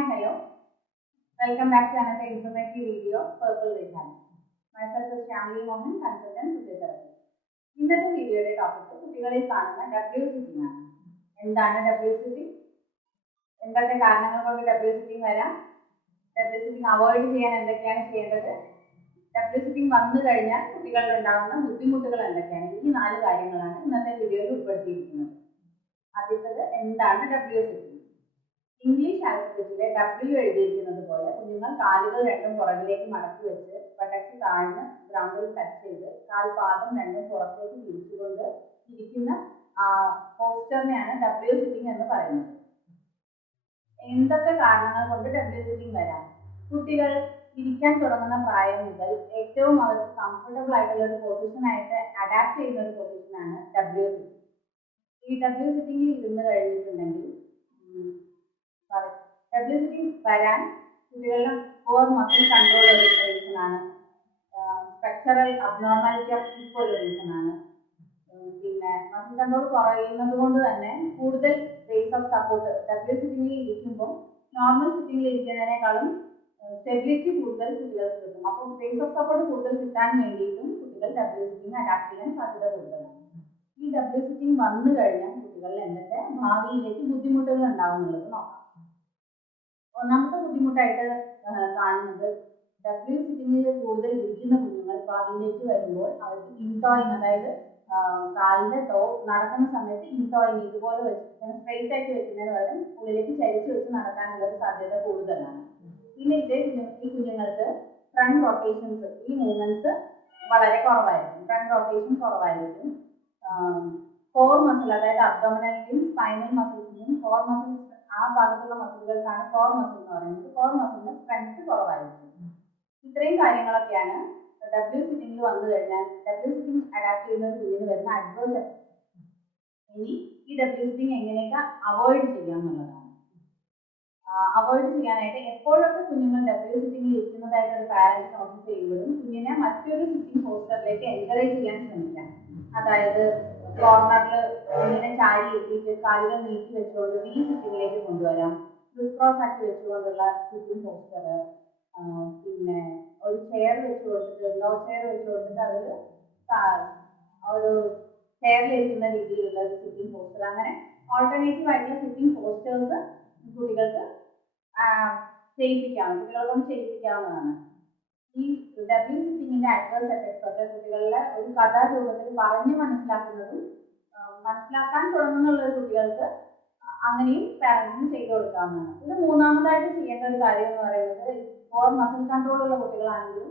Hi, hello. Welcome back to another informative video of Purple Vision. Myself is Shamli Mohan, consultant physiotherapy. ഇന്നത്തെ വീഡിയോയുടെ topic കുട്ടികളിൽ കാണുന്ന W sitting ആണ്. എന്താണ് W sitting എന്തൊക്കെ കാരണങ്ങൾ കൊണ്ട് ഡബ്ല്യു സിറ്റിംഗ് വരാം? ഡബ്ല്യു സിറ്റിംഗ് അവോയ്ഡ് ചെയ്യാൻ എന്തൊക്കെയാണ് ചെയ്യേണ്ടത്? ഡബ്ല്യു സിറ്റിംഗ് വന്നു കഴിഞ്ഞാൽ കുട്ടികളിൽ ഉണ്ടാകുന്ന ബുദ്ധിമുട്ടുകൾ എന്തൊക്കെയാണ്? ഈ നാല് കാര്യങ്ങളാണ് ഇന്നത്തെ വീഡിയോയിൽ ഉൾപ്പെടുത്തിയിരിക്കുന്നത്. ആദ്യത്തത് എന്താണ് ഡബ്ല്യു സിറ്റിംഗ് ഇംഗ്ലീഷ് ആൽഫബറ്റിലെ ഡബ്ല്യു എഴുതിയിരിക്കുന്നത് പോലെ കുഞ്ഞുങ്ങൾ കാലുകൾ രണ്ടും പുറകിലേക്ക് മടക്കി വെച്ച് പടച്ച് താഴ്ന്ന് ഗ്രൗണ്ടിൽ ടച്ച് ചെയ്ത് കാൽപാദം രണ്ടും പുറത്തേക്ക് തിരിച്ചുകൊണ്ട് ഇരിക്കുന്ന പോസ്റ്ററിനെയാണ് ഡബ്ല്യു സിറ്റിംഗ് എന്ന് പറയുന്നത്. എന്തൊക്കെ കാരണങ്ങൾ കൊണ്ട് ഡബ്ല്യു സിറ്റിംഗ് വരാം? കുട്ടികൾ ഇരിക്കാൻ തുടങ്ങുന്ന പ്രായം മുതൽ ഏറ്റവും അവർക്ക് കംഫർട്ടബിൾ ആയിട്ടുള്ള ഒരു പൊസിഷൻ ആയിട്ട് അഡാപ്റ്റ് ചെയ്യുന്ന ഒരു പൊസിഷനാണ് ഡബ്ല്യു സിറ്റിംഗ് ഈ ഡബ്ല്യു സിറ്റിംഗിൽ ഇരുന്ന് കഴിഞ്ഞിട്ടുണ്ടെങ്കിൽ ഡബ്ല്യു സിറ്റിംഗ് വരാൻ കുട്ടികളുടെ കോർ മസിൽ കൺട്രോൾ ഒരു റീസൺ ആണ്. സ്ട്രക്ചറൽ അബ്നോർമാലിറ്റി ഓഫ് ഹിപ്പ് ഒരു റീസൺ ആണ്. പിന്നെ മസിൽ കൺട്രോൾ കുറയുന്നത് കൊണ്ട് തന്നെ കൂടുതൽ ബേസ് ഓഫ് സപ്പോർട്ട് ഡബ്ല്യു സിറ്റിംഗിൽ ഇരിക്കുമ്പോൾ നോർമൽ സിറ്റിംഗിൽ ഇരിക്കുന്നതിനേക്കാളും സ്റ്റെബിലിറ്റി കൂടുതൽ കുട്ടികൾക്ക് കിട്ടും. അപ്പോൾ ബേസ് ഓഫ് സപ്പോർട്ട് കൂടുതൽ കിട്ടാൻ വേണ്ടിയിട്ടും കുട്ടികൾ ഡബ്ല്യു സിറ്റിംഗ് അഡാപ്റ്റ് ചെയ്യാൻ സാധ്യത കൂടുതലാണ്. ഈ ഡബ്ല്യു സിറ്റിംഗ് വന്നു കഴിഞ്ഞാൽ കുട്ടികളിൽ എന്തൊക്കെ ഭാവിയിലേക്ക് ബുദ്ധിമുട്ടുകൾ ഉണ്ടാവും എന്നുള്ളത് നോക്കാം. ഒന്നാമത്തെ ബുദ്ധിമുട്ടായിട്ട് കാണുന്നത് ഡബ്ല്യു സിറ്റിംഗിൽ കൂടുതൽ ഇരിക്കുന്ന കുഞ്ഞുങ്ങൾ ഭാവിയിലേക്ക് വരുമ്പോൾ അവർക്ക് ഇൻടോയിങ് അതായത് കാലിന്റെ ടോ നടക്കുന്ന സമയത്ത് ഇൻടോയിങ് ഇതുപോലെ വെച്ച് സ്ട്രെയിറ്റ് ആക്കി വെക്കുന്നതിന് പകരം ഉള്ളിലേക്ക് ചരിച്ച് വെച്ച് നടക്കാനുള്ള ഒരു സാധ്യത കൂടുതലാണ്. പിന്നെ ഇതേ ഈ കുഞ്ഞുങ്ങൾക്ക് ഫ്രണ്ട് റൊട്ടേഷൻസ് ഈ മൂവ്മെന്റ്സ് വളരെ കുറവായിരിക്കും. ഫ്രണ്ട് റൊട്ടേഷൻ കുറവായിരിക്കും. കോർ മസിൽ അതായത് അബ്ഡോമിനലിന്റെയും സ്പൈനൽ മസിൽസിന്റെയും കോർ മസിൽസ് ആ ഭാഗത്തുള്ള മസിലുകൾക്കാണ് കോർ മസിൽ എന്ന് പറയുന്നത്. കോർ മസിലിന്റെ സ്ട്രെങ്ത് കുറവായിരിക്കും. ഇത്രയും കാര്യങ്ങളൊക്കെയാണ് ഡബ്ല്യു സിറ്റിംഗിൽ വന്നു കഴിഞ്ഞാൽ ഡബ്ല്യു സിറ്റിംഗ് അഡാപ്റ്റ് ചെയ്യുന്ന ഒരു കുഞ്ഞിന് വരുന്ന അഡ്വേഴ്സ് ഇനി ഈ ഡബ്ല്യു സിറ്റിംഗ് എങ്ങനെയൊക്കെ അവോയ്ഡ് ചെയ്യാം എന്നുള്ളതാണ്. അവോയ്ഡ് ചെയ്യാനായിട്ട് എപ്പോഴൊക്കെ കുഞ്ഞുങ്ങൾ ഡബ്ല്യു സിറ്റിംഗിൽ ഇരിക്കുന്നതായിട്ട് ഒരു പാരന്റ് നോട്ടീസ് ചെയ്യുമ്പോഴും കുഞ്ഞിനെ മറ്റൊരു സിറ്റിംഗ് പോസ്റ്ററിലേക്ക് എൻകറേജ് ചെയ്യാൻ ശ്രമിക്കാം. അതായത് കോർണറിൽ ഇങ്ങനെ ചാരി എത്തിയിട്ട് കാലുകൾ നീട്ടി വെച്ചുകൊണ്ട് വി സിറ്റിംഗിലേക്ക് കൊണ്ടുവരാം. ക്രിസ് ആക്കി വെച്ചുകൊണ്ടുള്ള സിറ്റിംഗ് പോസ്റ്റർ പിന്നെ ഒരു ചെയർ വെച്ച് കൊടുത്തിട്ട് ലോ ചെയർ വെച്ച് കൊടുത്തിട്ട് അതിൽ ഒരു ചെയറിലിരിക്കുന്ന രീതിയിലുള്ള ഒരു സിറ്റിംഗ് പോസ്റ്റർ അങ്ങനെ ഓൾട്ടർനേറ്റീവ് ആയിട്ടുള്ള സിറ്റിംഗ് പോസ്റ്റേഴ്സ് കുട്ടികൾക്ക് ചെയ്യിപ്പിക്കാം. കുട്ടികളെ കൊണ്ട് ചെയ്യിപ്പിക്കാവുന്നതാണ്. ഈ ഡബ്ല്യു സിറ്റിങ്ങിന്റെ അഡ്വേഴ്സ് എഫക്ട്സ് ഒക്കെ കുട്ടികളിലെ ഒരു കഥാരൂപത്തിൽ പറഞ്ഞു മനസ്സിലാക്കുന്നതും മനസ്സിലാക്കാൻ തുടങ്ങുന്നുള്ള കുട്ടികൾക്ക് അങ്ങനെയും പാരന്റ്സിന് ചെയ്തു കൊടുക്കാവുന്നതാണ്. പിന്നെ മൂന്നാമതായിട്ട് ചെയ്യേണ്ട ഒരു കാര്യം എന്ന് പറയുന്നത് ഫോർ മസിൽ കൺട്രോൾ ഉള്ള കുട്ടികളാണെങ്കിലും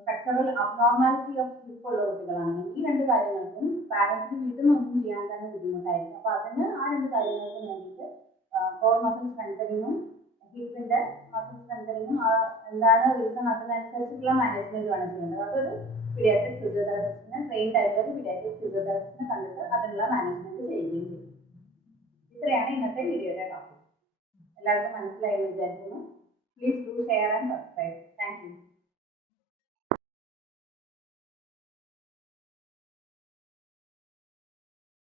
സ്ട്രക്ചറൽ അബ്നോർമാലിറ്റി ഓഫ് ഹിപ്പ് ഉള്ള കുട്ടികളാണെങ്കിലും ഈ രണ്ട് കാര്യങ്ങൾക്കും പാരന്റ്സിന് വീട്ടിൽ നിന്നൊന്നും ചെയ്യാൻ തന്നെ ബുദ്ധിമുട്ടായിരിക്കും. അപ്പൊ അതിന് ആ രണ്ട് കാര്യങ്ങൾക്കും വേണ്ടിയിട്ട് കോർ മസിൽ സ്ട്രെങ്തനിങ്ങും ഹിപ്പിന്റെ മസിൽ സ്ട്രെങ്തനിങ്ങും എന്താണ് റീസൺ അതിനനുസരിച്ചിട്ടുള്ള മാനേജ്മെന്റുമാണ് ചെയ്യേണ്ടത് അതൊരു പീഡിയാട്രിക് ഫിസിയോതെറാപ്പിസ്റ്റിനെ ട്രെയിൻഡ് ആയിട്ടുള്ള പീഡിയാട്രിക് ഫിസിയോതെറാപ്പിസ്റ്റിനെ കണ്ടിട്ട് അതിനുള്ള മാനേജ്മെന്റ് ചെയ്യുകയും ചെയ്യും. ഇത്രയാണ് ഇന്നത്തെ വീഡിയോയുടെ ടോപ്പിക് എല്ലാവർക്കും മനസ്സിലായെന്ന് വിചാരിക്കുന്നു. Please do share and subscribe